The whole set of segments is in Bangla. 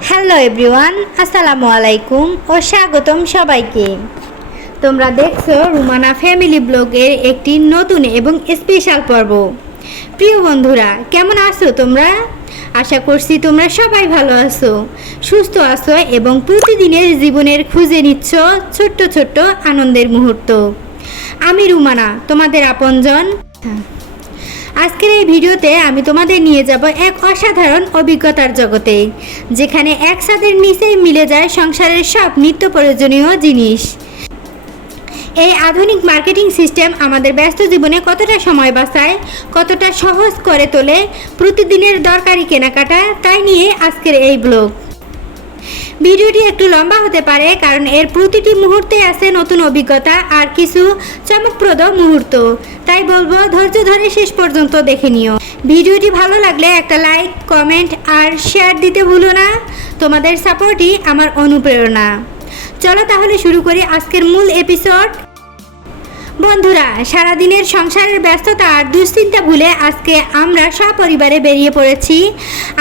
হ্যালো এভরিওয়ান আসসালামু আলাইকুম ও স্বাগতম সবাইকে। তোমরা দেখছ রুমানা ফ্যামিলি ব্লগের একটি নতুন এবং স্পেশাল পর্ব। প্রিয় বন্ধুরা, কেমন আছো তোমরা? আশা করছি তোমরা সবাই ভালো আছো, সুস্থ আছো এবং প্রতিদিনের জীবনের খুঁজে নিচ্ছ ছোট্ট ছোট্ট আনন্দের মুহূর্ত। আমি রুমানা, তোমাদের আপনজন। আজকের এই ভিডিওতে আমি তোমাদের নিয়ে যাব এক অসাধারণ অভিজ্ঞতার জগতে, যেখানে এক ছাদের নিচেই মিলে যায় সংসারের সব নিত্য প্রয়োজনীয় জিনিস। এই আধুনিক মার্কেটিং সিস্টেম আমাদের ব্যস্ত জীবনে কতটা সময় বাঁচায়, কতটা সহজ করে তোলে, প্রতিদিনের দরকারি কেনাকাটা, তাই নিয়ে আজকের এই ব্লগ। ভিডিওটি একটু লম্বা হতে পারে, কারণ এর প্রতিটি মুহূর্তে আছে নতুন অভিজ্ঞতা আর কিছু চমকপ্রদ মুহূর্ত। তাই বলব, ধৈর্য ধরে শেষ পর্যন্ত দেখে নিও। ভিডিওটি ভালো লাগলে একটা লাইক, কমেন্ট আর শেয়ার দিতে ভুলো না। তোমাদের সাপোর্টই আমার অনুপ্রেরণা। চলো তাহলে শুরু করি আজকের মূল এপিসোড। বন্ধুরা, সারাদিনের সংসারের ব্যস্ততা আর দুশ্চিন্তা ভুলে আজকে আমরা সপরিবারে বেরিয়ে পড়েছি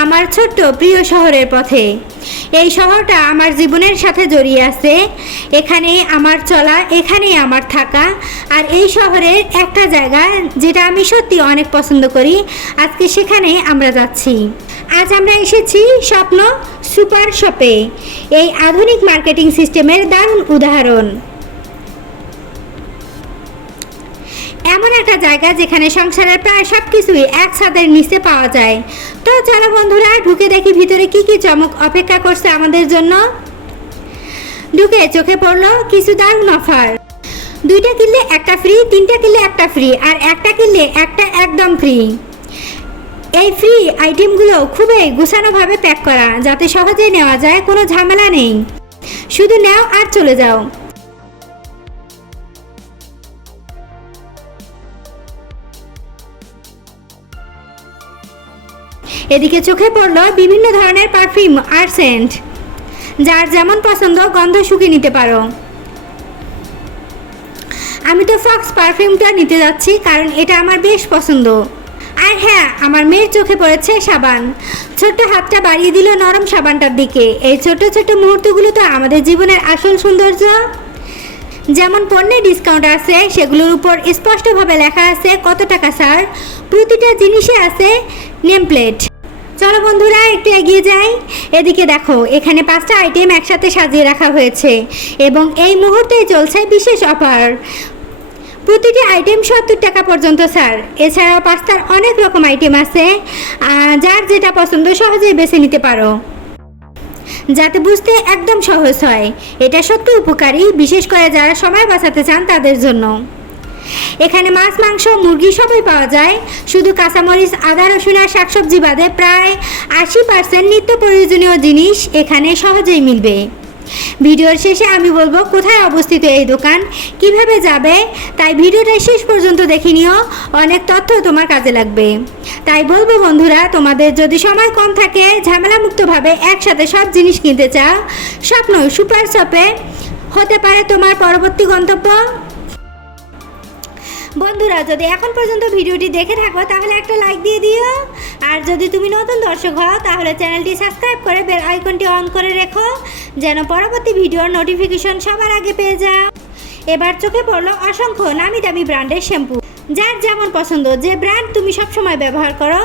আমার ছোট্ট প্রিয় শহরের পথে। এই শহরটা আমার জীবনের সাথে জড়িয়ে আছে। এখানেই আমার চলা এখানেই আমার থাকা আর এই শহরের একটা জায়গা যেটা আমি সত্যি অনেক পছন্দ করি। আজকে সেখানেই আমরা যাচ্ছি। আজ আমরা এসেছি স্বপ্ন সুপার শপে। এই আধুনিক মার্কেটিং সিস্টেমের দারুণ উদাহরণ। এমন একটা জায়গা যেখানে সংসারের প্রায় সব কিছুই এক ছাদের নিচে পাওয়া যায়। তো চলো বন্ধুরা, ঢুকে দেখি ভিতরে কি কি চমক অপেক্ষা করছে আমাদের জন্য। ঢুকে চোখে পড়ল কিছু দারুণ অফার। দুইটা কিনলে একটা ফ্রি, তিনটা কিনলে একটা ফ্রি, আর একটা কিনলে একটা একদম ফ্রি। এই ফ্রি আইটেমগুলো খুবই গুছানোভাবে প্যাক করা, যাতে সহজেই নেওয়া যায়, কোনো ঝামেলা নেই। শুধু নাও আর চলে যাও। এদিকে চোখে পড়ল বিভিন্ন ধরনের পারফিউম আর সেন্ট, যার যেমন পছন্দ গন্ধ শুকিয়ে নিতে পারো। আমি তো ফক্স পারফিউমটা নিতে যাচ্ছি কারণ এটা আমার বেশ পছন্দ। আর হ্যাঁ আমার মেয়ের চোখে পড়েছে সাবান। ছোট্ট হাতটা বাড়িয়ে দিল নরম সাবানটার দিকে। এই ছোট ছোট মুহূর্তগুলো তো আমাদের জীবনের আসল সৌন্দর্য। যেমন পণ্যে ডিসকাউন্ট আছে, সেগুলোর উপর স্পষ্টভাবে লেখা আছে কত টাকা স্যার প্রতিটা জিনিসে আছে নেম প্লেট চলো বন্ধুরা, একটু এগিয়ে যাই। এদিকে দেখো, এখানে পাঁচটা আইটেম একসাথে সাজিয়ে রাখা হয়েছে এবং এই মুহূর্তে চলছে বিশেষ অফার। প্রতিটি আইটেম সত্তর টাকা পর্যন্ত, স্যার। এছাড়াও পাস্তার অনেক রকম আইটেম আছে। যার যেটা পছন্দ সহজেই বেছে নিতে পারো। যাতে বুঝতে একদম সহজ হয়। এটা সত্যি উপকারী, বিশেষ করে যারা সময় বাঁচাতে চান তাদের জন্য। এখানে মাছ, মাংস মুরগি সবই পাওয়া যায়। শুধু কাঁচামরিচ, আদা, রসুন আর শাকসবজি বাদে প্রায় আশি পার্সেন্ট নিত্য প্রয়োজনীয় জিনিস এখানে সহজেই মিলবে। ভিডিওর শেষে আমি বলব, কোথায় অবস্থিত এই দোকান? কীভাবে যাবে? তাই ভিডিওটা শেষ পর্যন্ত দেখে নিও। অনেক তথ্য তোমার কাজে লাগবে। তাই বলব বন্ধুরা, তোমাদের যদি সময় কম থাকে, ঝামেলামুক্তভাবে একসাথে সব জিনিস কিনতে চাও স্বপ্ন সুপার শপে হতে পারে তোমার পরবর্তী গন্তব্য। বন্ধুরা, যদি এখন পর্যন্ত ভিডিওটি দেখে থাকো, তাহলে একটা লাইক দিয়ে দিও। আর যদি তুমি নতুন দর্শক হও, তাহলে চ্যানেলটি সাবস্ক্রাইব করে বেল আইকনটি অন করে রেখো, যেন পরবর্তী ভিডিওর নোটিফিকেশন সবার আগে পেয়ে যাও। এবার চোখে পড়ল অসংখ্য নামি দামি ব্র্যান্ডের শ্যাম্পু। যার যেমন পছন্দ, যে ব্র্যান্ড তুমি সবসময় ব্যবহার করো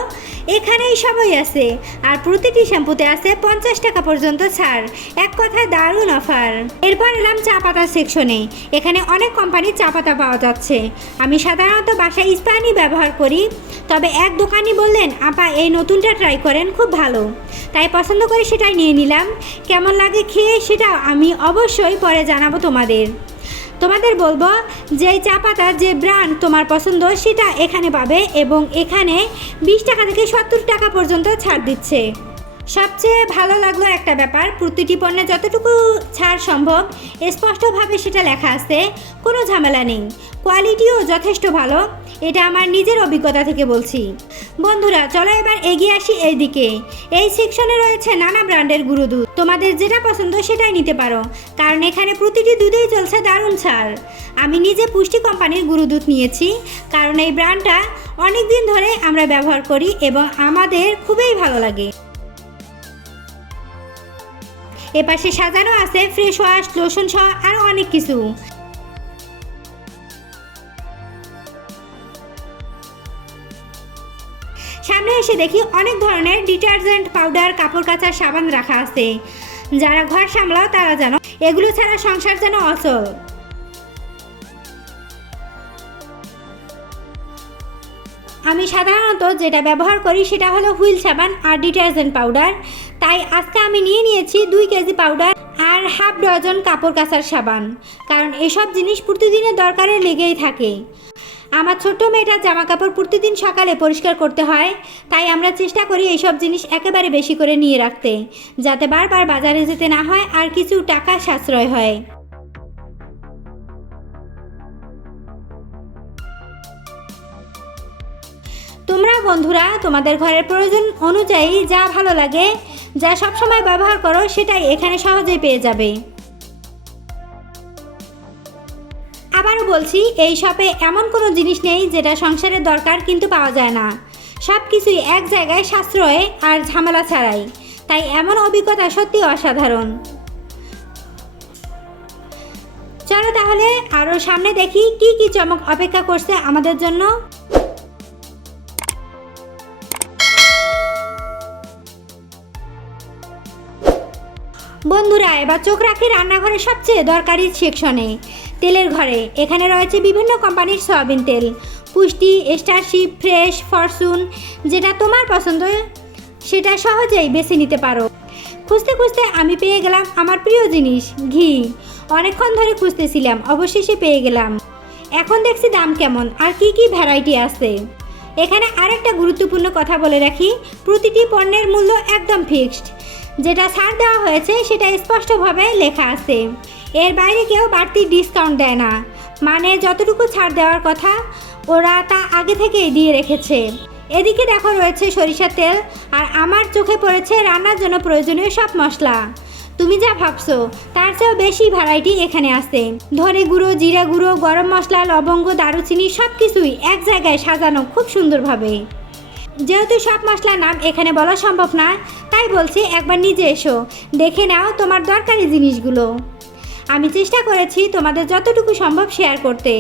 এখানেই সবই আছে। আর প্রতিটি শ্যাম্পুতে আছে পঞ্চাশ টাকা পর্যন্ত ছাড়। এক কথায় দারুণ অফার। এরপর এলাম চা পাতা সেকশনে। এখানে অনেক কোম্পানির চা পাতা পাওয়া যাচ্ছে। আমি সাধারণত বাসায় স্পানি ব্যবহার করি, তবে এক দোকানি বললেন, আপা, এই নতুনটা ট্রাই করেন, খুব ভালো। তাই পছন্দ করে সেটাই নিয়ে নিলাম। কেমন লাগে খেয়ে সেটা আমি অবশ্যই পরে জানাব তোমাদের। তোমাদের বলব যে চা পাতার যে ব্র্যান্ড তোমার পছন্দ, সেটা এখানে পাবে এবং এখানে বিশ টাকা থেকে সত্তর টাকা পর্যন্ত ছাড় দিচ্ছে। সবচেয়ে ভালো লাগল একটা ব্যাপার, প্রতিটি পণ্যে যতটুকু ছাড় সম্ভব, স্পষ্টভাবে সেটা লেখা আছে, কোনো ঝামেলা নেই। কোয়ালিটিও যথেষ্ট ভালো। এটা আমার নিজের অভিজ্ঞতা থেকে বলছি। বন্ধুরা, চলো এবার এগিয়ে আসি এই দিকে এই সেকশনে রয়েছে নানা ব্র্যান্ডের গুরু দুধ তোমাদের যেটা পছন্দ সেটাই নিতে পারো। কারণ এখানে প্রতিটি দুধেই চলছে দারুণ ছাড়। আমি নিজে পুষ্টি কোম্পানির গুরু দুধ নিয়েছি। কারণ এই ব্র্যান্ডটা অনেক দিন ধরে আমরা ব্যবহার করি এবং আমাদের খুবই ভালো লাগে। এপাশে সাজানো আছে ফ্রেশ ওয়াশ, লোশন সহ আরও অনেক কিছু। এসে দেখি অনেক ধরনের ডিটারজেন্ট পাউডার, কাপড় কাচার সাবান রাখা আছে। যারা ঘর সামলাও তারা জানো এগুলো ছাড়া সংসার যেন অচল। আমি সাধারণত যেটা ব্যবহার করি সেটা হলো হুইল সাবান আর ডিটারজেন্ট পাউডার। তাই আজকে আমি নিয়ে নিয়েছি দুই কেজি পাউডার আর হাফ ডজন কাপড় কাচার সাবান। কারণ এসব জিনিস প্রতিদিনের দরকারে লেগেই থাকে। আমার ছোট্ট মেয়েটার জামা কাপড় প্রতিদিন সকালে পরিষ্কার করতে হয়, তাই আমরা চেষ্টা করি এইসব জিনিস একেবারে বেশি করে নিয়ে রাখতে, যাতে বারবার বাজারে যেতে না হয় আর কিছু টাকা সাশ্রয় হয়। তোমরা বন্ধুরা, তোমাদের ঘরের প্রয়োজন অনুযায়ী যা ভালো লাগে, যা সবসময় ব্যবহার করো, সেটাই এখানে সহজেই পেয়ে যাবে। আবারও বলছি, এই শপে এমন কোনো জিনিস নেই যেটা সংসারের দরকার কিন্তু পাওয়া যায় না। সব কিছুই এক জায়গায় সাশ্রয়ে আর ঝামেলা ছাড়াই। তাই এমন অভিজ্ঞতা সত্যি অসাধারণ। চলো তাহলে আরও সামনে দেখি কি কি চমক অপেক্ষা করছে আমাদের জন্য। বন্ধুরা, এবার চোখ রাখি রান্নাঘরের সবচেয়ে দরকারি সেকশনে। তেলের ঘরে। এখানে রয়েছে বিভিন্ন কোম্পানির সয়াবিন তেল। পুষ্টি, স্টারশিপ, ফ্রেশ, ফরচুন, যেটা তোমার পছন্দ, সেটা সহজেই বেছে নিতে পারো। খুঁজতে খুঁজতে আমি পেয়ে গেলাম আমার প্রিয় জিনিস, ঘি। অনেকক্ষণ ধরে খুঁজতেছিলাম, অবশেষে পেয়ে গেলাম। এখন দেখছি দাম কেমন, আর কি কি ভ্যারাইটি আছে। এখানে আরেকটা গুরুত্বপূর্ণ কথা বলে রাখি, প্রতিটি পণ্যের মূল্য একদম ফিক্সড। যেটা ছাড় দেওয়া হয়েছে, সেটা স্পষ্টভাবে লেখা আছে। এর বাইরে কেউ বাড়তি ডিসকাউন্ট দেয় না। মানে যতটুকু ছাড় দেওয়ার কথা, ওরা তা আগে থেকেই দিয়ে রেখেছে। এদিকে দেখো রয়েছে সরিষার তেল, আর আমার চোখে পড়েছে রান্নার জন্য প্রয়োজনীয় সব মশলা। তুমি যা ভাবছ, তার চেয়েও বেশি ভ্যারাইটি এখানে আছে। ধনে গুঁড়ো, জিরা গুঁড়ো, গরম মশলা, লবঙ্গ, দারুচিনি সব কিছুই এক জায়গায় সাজানো খুব সুন্দরভাবে। যেহেতু সব মশলার নাম এখানে বলা সম্ভব না, তাই বলছি একবার নিজে এসো, দেখে নাও তোমার দরকারি জিনিসগুলো। আমি চেষ্টা করেছি তোমাদের যতটুকু সম্ভব শেয়ার করতে।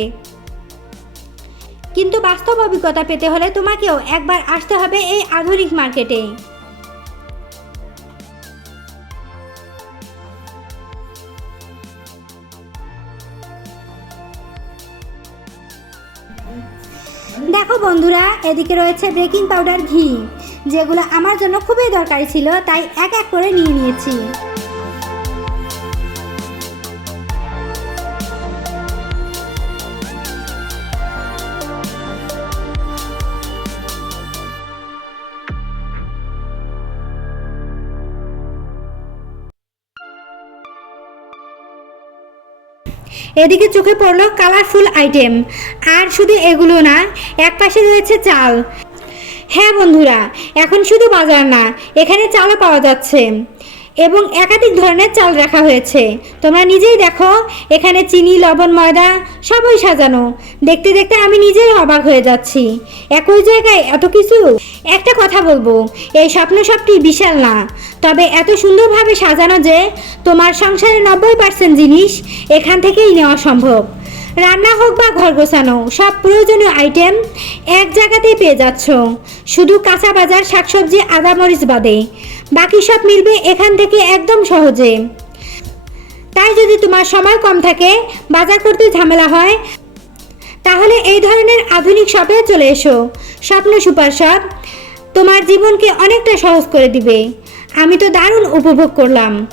কিন্তু বাস্তব অভিজ্ঞতা পেতে হলে তোমাকেও একবার আসতে হবে এই আধুনিক মার্কেটে। দেখো বন্ধুরা, এদিকে রয়েছে বেকিং পাউডার ঘি, যেগুলো আমার জন্য খুবই দরকারি ছিল, তাই এক এক করে নিয়ে নিয়েছি। এদিকে চোখে পড়ল কালারফুল আইটেম। আর শুধু এগুলো না, এক পাশে রয়েছে চাল। হ্যাঁ বন্ধুরা, এখন শুধু বাজার না, এখানে চালও পাওয়া যাচ্ছে। এবং একাধিক ধরনের চাল রাখা হয়েছে। তোমরা নিজেই দেখো, এখানে চিনি, লবণ, ময়দা সবই সাজানো। দেখতে দেখতে আমি নিজেই অবাক হয়ে যাচ্ছি। একই জায়গায় এত কিছু? একটা কথা বলব, এই স্বপ্ন সবটি বিশাল না। তবে এত সুন্দরভাবে সাজানো যে, তোমার সংসারের নব্বই পার্সেন্ট জিনিস এখান থেকেই নেওয়া সম্ভব। রান্না হোক বা ঘর গোছানো, সব প্রয়োজনীয় আইটেম এক জায়গাতেই পেয়ে যাচ্ছ। শুধু কাঁচা বাজার, শাকসবজি, আদা মরিচ বাদে। বাকি সব মিলবে এখান থেকে একদম সহজে। তাই যদি তোমার সময় কম থাকে, বাজার করতে ঝামেলা হয়, তাহলে এই ধরনের আধুনিক শপে চলে এসো। স্বপ্ন সুপার শপ তোমার জীবনকে অনেকটা সহজ করে দিবে। আমি তো দারুণ উপভোগ করলাম।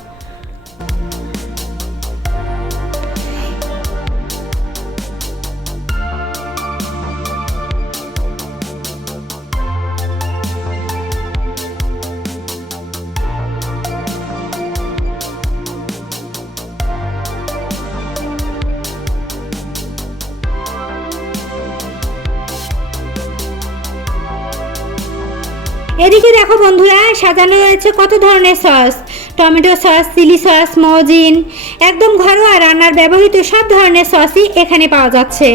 এদিকে দেখো বন্ধুরা, সাজানো রয়েছে কত ধরনের sauce. Tomato sauce, chilli sauce, মজিন, একদম ঘরোয়া রান্নার ব্যবহৃত সব ধরনের সসই এখানে পাওয়া যাচ্ছে।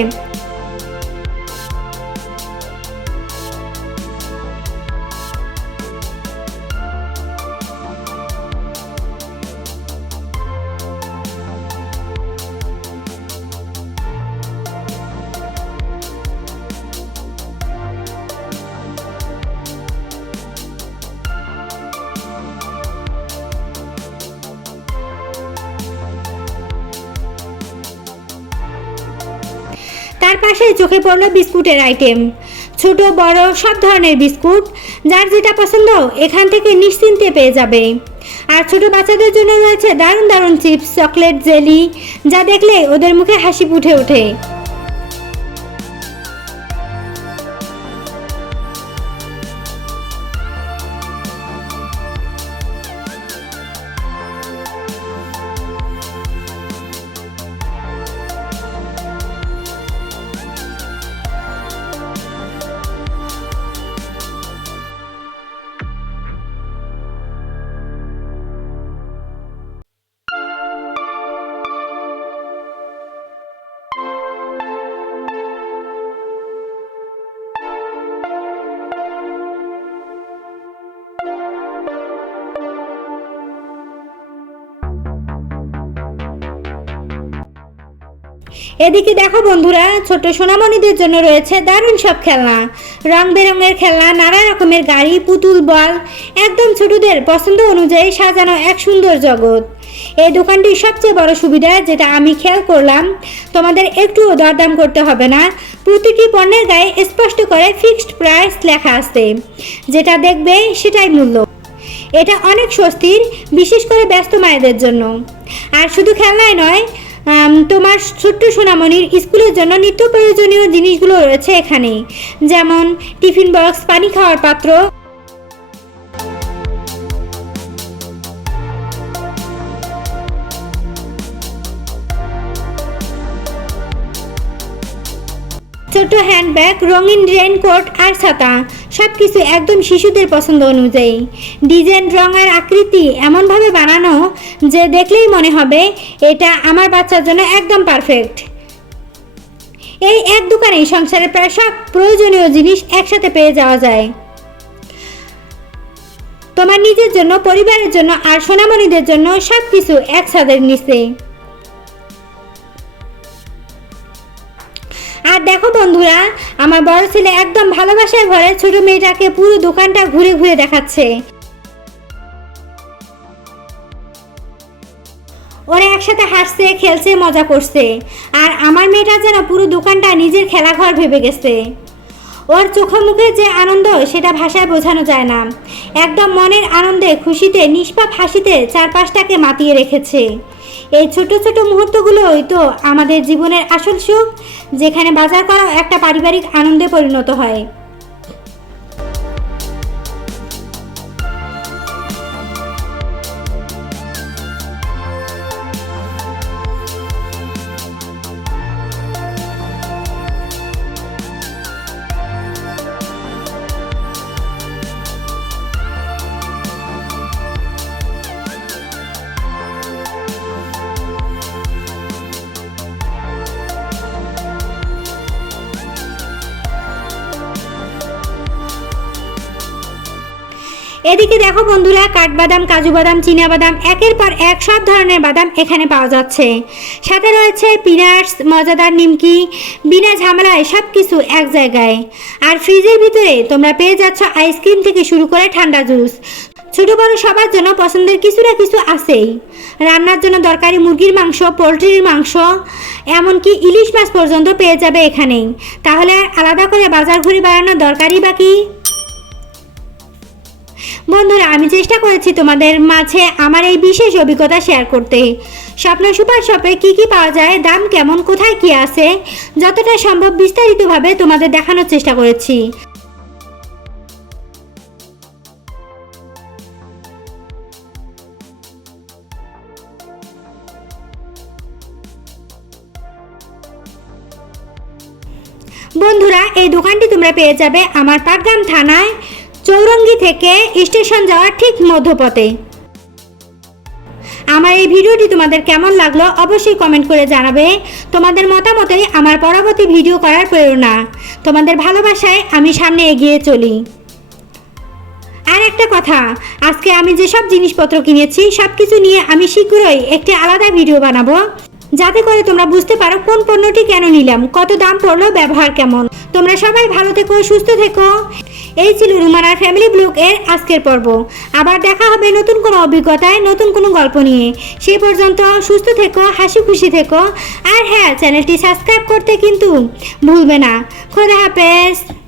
পাশেই চোখে পড়ল বিস্কুটের আইটেম। ছোট, বড়, সব ধরনের বিস্কুট। যার যেটা পছন্দ, এখান থেকে নিশ্চিন্তে পেয়ে যাবে। আর ছোট বাচ্চাদের জন্য রয়েছে দারুণ দারুণ চিপস, চকলেট, জেলি, যা দেখলে ওদের মুখে হাসি ফুটে ওঠে। এদিকে দেখো বন্ধুরা ছোট সোনামণিদের জন্য রয়েছে দারুণ সব খেলনা। রং বেরঙের খেলনা, নানা রকমের গাড়ি, পুতুল, বল, একদম ছোটদের পছন্দ অনুযায়ী সাজানো এক সুন্দর জগৎ। এই দোকানটির সবচেয়ে বড় সুবিধা, যেটা আমি খেয়াল করলাম, তোমাদের একটুও দরদাম করতে হবে না। প্রতিটি পণ্যের গায়ে স্পষ্ট করে ফিক্সড প্রাইস লেখা আছে। যেটা দেখবে সেটাই মূল্য। এটা অনেক স্বস্তির, বিশেষ করে ব্যস্ত মায়েদের জন্য। আর শুধু খেলনায় নয় তোমার ছোট্ট সোনামণির স্কুলের জন্য নিত্য প্রয়োজনীয় জিনিসগুলো রয়েছে এখানে। যেমন টিফিন বক্স, পানি খাওয়ার পাত্র। ছোট হ্যান্ডব্যাগ, রঙিন রেনকোট আর ছাতা। সব কিছু একদম শিশুদের পছন্দ অনুযায়ী। ডিজাইন রং আর আকৃতি এমনভাবে বানানো যে দেখলেই মনে হবে এটা আমার বাচ্চার জন্য একদম পারফেক্ট এই এক দোকানেই সংসারের প্রায় সব প্রয়োজনীয় জিনিস একসাথে পেয়ে যাওয়া যায়। তোমার নিজের জন্য, পরিবারের জন্য আর সোনামণিদের জন্য সব কিছু এক ছাদের নিচে আর দেখো বন্ধুরা, আমার বড় ছেলে একদম ভালোবাসায় ঘরে ছোট মেয়েটাকে পুরো দোকানটা ঘুরে ঘুরে দেখাচ্ছে। ওরা একসাথে হাসছে, খেলছে, মজা করছে। আর আমার মেয়েটা যেন পুরো দোকানটা নিজের খেলাঘর ভেবে গেছে। ওর চোখে মুখে যে আনন্দ, সেটা ভাষায় বোঝানো যায় না। একদম মনের আনন্দে খুশিতে, নিষ্পাপ হাসিতে চারপাশটাকে মাতিয়ে রেখেছে। এই ছোট ছোট মুহূর্তগুলোই তো আমাদের জীবনের আসল সুখ, যেখানে বাজার করা একটা পারিবারিক আনন্দে পরিণত হয়। এদিকে দেখো বন্ধুরা, কাঠবাদাম কাজু বাদাম চীনা বাদাম একের পর এক সব ধরনের বাদাম এখানে পাওয়া যাচ্ছে। সাথে রয়েছে পিনাটস, মজাদার নিমকি, বিনা ঝামেলায় সব কিছু এক জায়গায়। আর ফ্রিজের ভিতরে তোমরা পেয়ে যাচ্ছ আইসক্রিম থেকে শুরু করে ঠান্ডা জুস। ছোট বড় সবার জন্য পছন্দের কিছু না কিছু আছেই। রান্নার জন্য দরকারি মুরগির মাংস, পোলট্রির মাংস, এমনকি ইলিশ মাছ পর্যন্ত পেয়ে যাবে এখানেই। তাহলে আলাদা করে বাজার ঘুরে বেড়ানোর দরকারই বাকি? বন্ধুরা, আমি চেষ্টা করেছি তোমাদের মাঝে আমার এই বিশেষ অভিজ্ঞতা শেয়ার করতে। স্বপ্ন সুপার শপে কি কি পাওয়া যায়, দাম কেমন, কোথায় কি আছে, যতটা সম্ভব বিস্তারিতভাবে তোমাদের দেখানোর চেষ্টা করেছি। বন্ধুরা, এই দোকানটি তোমরা পেয়ে যাবে আমার পাটগ্রাম থানায়। চৌরঙ্গি থেকে স্টেশন যাওয়ার ঠিক মধ্যপথে। আমার এই ভিডিওটি তোমাদের কেমন লাগল অবশ্যই কমেন্ট করে জানাবে। তোমাদের মতামতেই আমার পরবর্তী ভিডিও করার প্রেরণা। তোমাদের ভালোবাসায় আমি সামনে এগিয়ে চলি। আর একটা কথা, আজকে আমি যেসব জিনিসপত্র কিনেছি সব কিছু নিয়ে আমি শীঘ্রই একটি আলাদা ভিডিও বানাবো। যাতে করে তোমরা বুঝতে পারো কোন পণ্যটি কেন নিলাম, কত দাম পড়ল, ব্যবহার কেমন। তোমরা সবাই ভালো থেকো, সুস্থ থেকো। এই ছিল রুমানার ফ্যামিলি ব্লুক এর আজকের পর্ব। আবার দেখা হবে নতুন কোনো অভিজ্ঞতায়, নতুন কোনো গল্প নিয়ে। সেই পর্যন্ত সুস্থ থেকো, হাসি খুশি থেকো। আর হ্যাঁ চ্যানেলটি সাবস্ক্রাইব করতে কিন্তু ভুলবে না। খোদা হাফেজ।